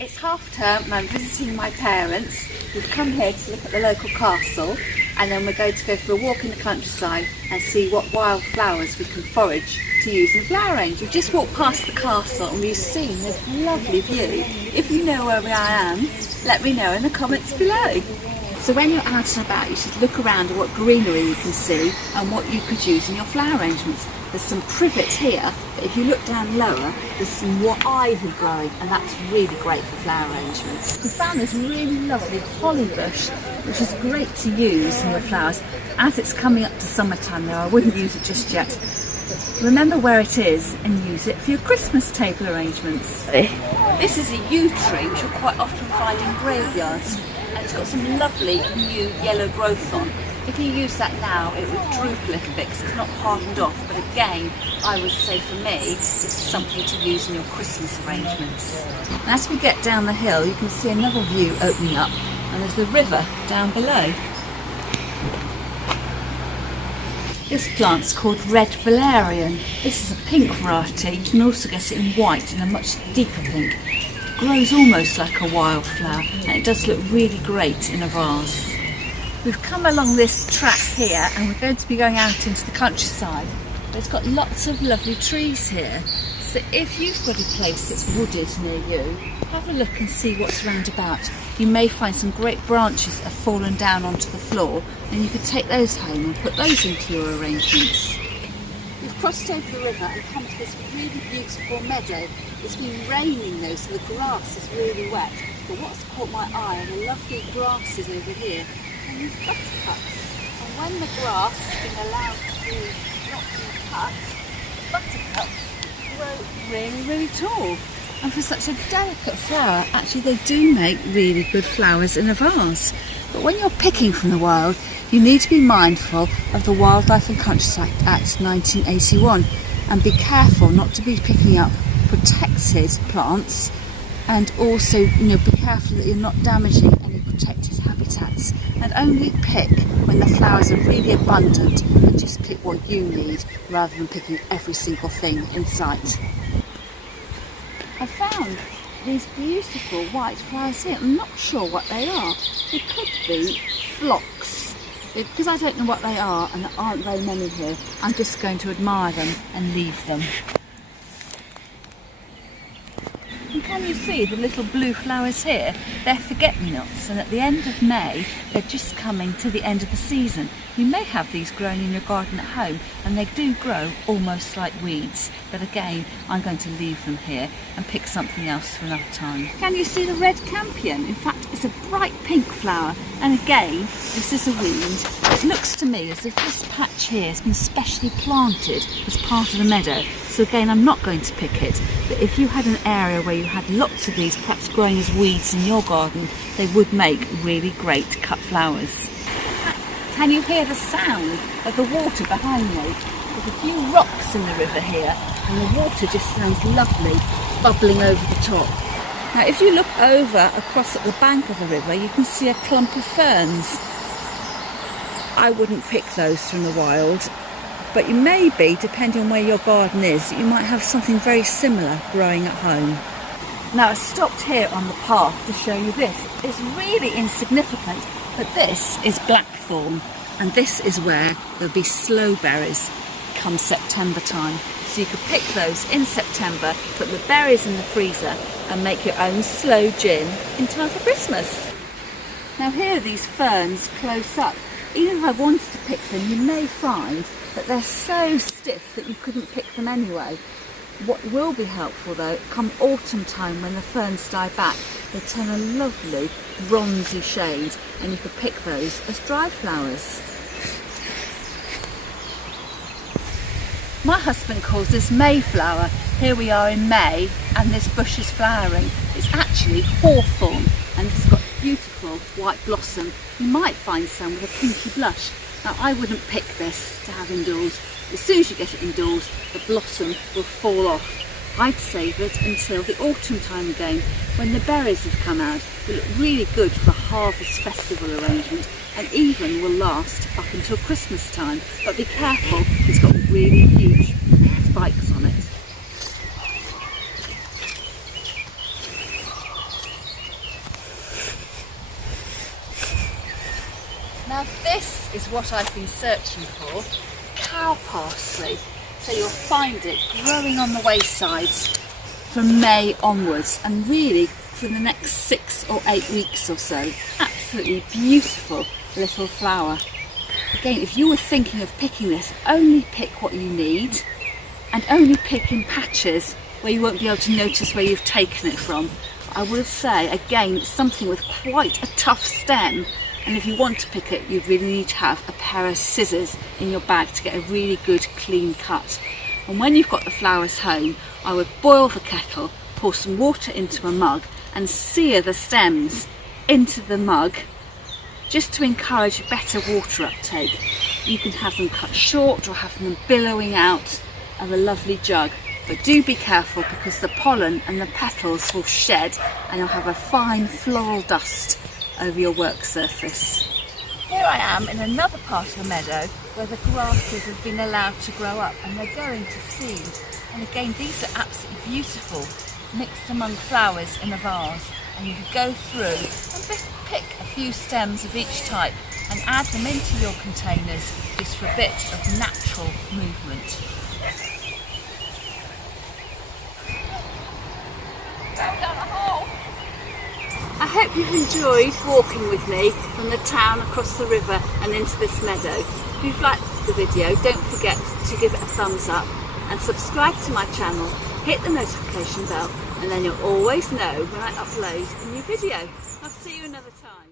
It's half term and I'm visiting my parents. We've come here to look at the local castle and then we're going to go for a walk in the countryside and see what wild flowers we can forage to use in flower range. We've just walked past the castle and we've seen this lovely view. If you know where I am, let me know in the comments below. So when you're out and about, you should look around at what greenery you can see and what you could use in your flower arrangements. There's some privet here, but if you look down lower, there's some ivy growing, and that's really great for flower arrangements. We found this really lovely holly bush, which is great to use in your flowers. As it's coming up to summertime though, I wouldn't use it just yet. Remember where it is and use it for your Christmas table arrangements. This is a yew tree, which you'll quite often find in graveyards. And it's got some lovely new yellow growth on. If you use that now, it would droop a little bit because it's not hardened off. But again, I would say for me, this is something to use in your Christmas arrangements. And as we get down the hill, you can see another view opening up, and there's the river down below. This plant's called red valerian. This is a pink variety. You can also get it in white and a much deeper pink. It grows almost like a wildflower, and it does look really great in a vase. We've come along this track here and we're going to be going out into the countryside. But it's got lots of lovely trees here. So if you've got a place that's wooded near you, have a look and see what's round about. You may find some great branches have fallen down onto the floor and you could take those home and put those into your arrangements. We've crossed over the river and come to this really beautiful meadow. It's been raining though, so the grass is really wet. But what's caught my eye are the lovely grasses over here. And these buttercups, and when the grass has been allowed to not be cut, buttercups grow really, really tall. And for such a delicate flower, actually they do make really good flowers in a vase. But when you're picking from the wild, you need to be mindful of the Wildlife and Countryside Act 1981 and be careful not to be picking up protected plants, and also be careful that you're not damaging any protected habitats, and only pick when the flowers are really abundant and just pick what you need rather than picking every single thing in sight. I found these beautiful white flowers here. I'm not sure what they are. They could be phlox. Because I don't know what they are and there aren't very many here, I'm just going to admire them and leave them. And can you see the little blue flowers here? They're forget-me-nots, and at the end of May they're just coming to the end of the season. You may have these growing in your garden at home and they do grow almost like weeds, but again I'm going to leave them here and pick something else for another time. Can you see the red campion? In fact it's a bright pink flower, and again this is a weed. It looks to me as if this patch here has been specially planted as part of the meadow, so again I'm not going to pick it, but if you had an area where you had lots of these perhaps growing as weeds in your garden, they would make really great cut flowers. Can you hear the sound of the water behind me? There's a few rocks in the river here and the water just sounds lovely, bubbling over the top. Now if you look over across at the bank of the river, you can see a clump of ferns. I wouldn't pick those from the wild, but you may be, depending on where your garden is, you might have something very similar growing at home. Now I stopped here on the path to show you this. It's really insignificant, but this is blackthorn, and this is where there'll be sloe berries come September time. So you could pick those in September, put the berries in the freezer and make your own sloe gin in time for Christmas. Now here are these ferns close up. Even if I wanted to pick them, you may find that they're so stiff that you couldn't pick them anyway. What will be helpful though, come autumn time when the ferns die back, they turn a lovely bronzy shade and you could pick those as dried flowers. My husband calls this Mayflower. Here we are in May and this bush is flowering. It's actually hawthorn and it's got beautiful white blossom. You might find some with a pinky blush. Now I wouldn't pick this to have indoors. As soon as you get it indoors, the blossom will fall off. I'd save it until the autumn time again, when the berries have come out. It will look really good for a harvest festival arrangement and even will last up until Christmas time. But be careful, it's got really huge spikes on it. Now this is what I've been searching for, cow parsley. So you'll find it growing on the waysides from May onwards, and really for the next 6 or 8 weeks or so. Absolutely beautiful little flower. Again, if you were thinking of picking this, only pick what you need and only pick in patches where you won't be able to notice where you've taken it from. I would say, again, it's something with quite a tough stem, and if you want to pick it, you really need to have a pair of scissors in your bag to get a really good clean cut. And when you've got the flowers home, I would boil the kettle, pour some water into a mug and sear the stems into the mug just to encourage better water uptake. You can have them cut short or have them billowing out of a lovely jug. But do be careful, because the pollen and the petals will shed and you'll have a fine floral dust over your work surface. Here I am in another part of the meadow where the grasses have been allowed to grow up and they're going to seed. And again, these are absolutely beautiful, mixed among flowers in a vase. And you can go through and pick a few stems of each type and add them into your containers just for a bit of natural movement. I hope you've enjoyed walking with me from the town across the river and into this meadow. If you've liked the video, don't forget to give it a thumbs up and subscribe to my channel, hit the notification bell, and then you'll always know when I upload a new video. I'll see you another time.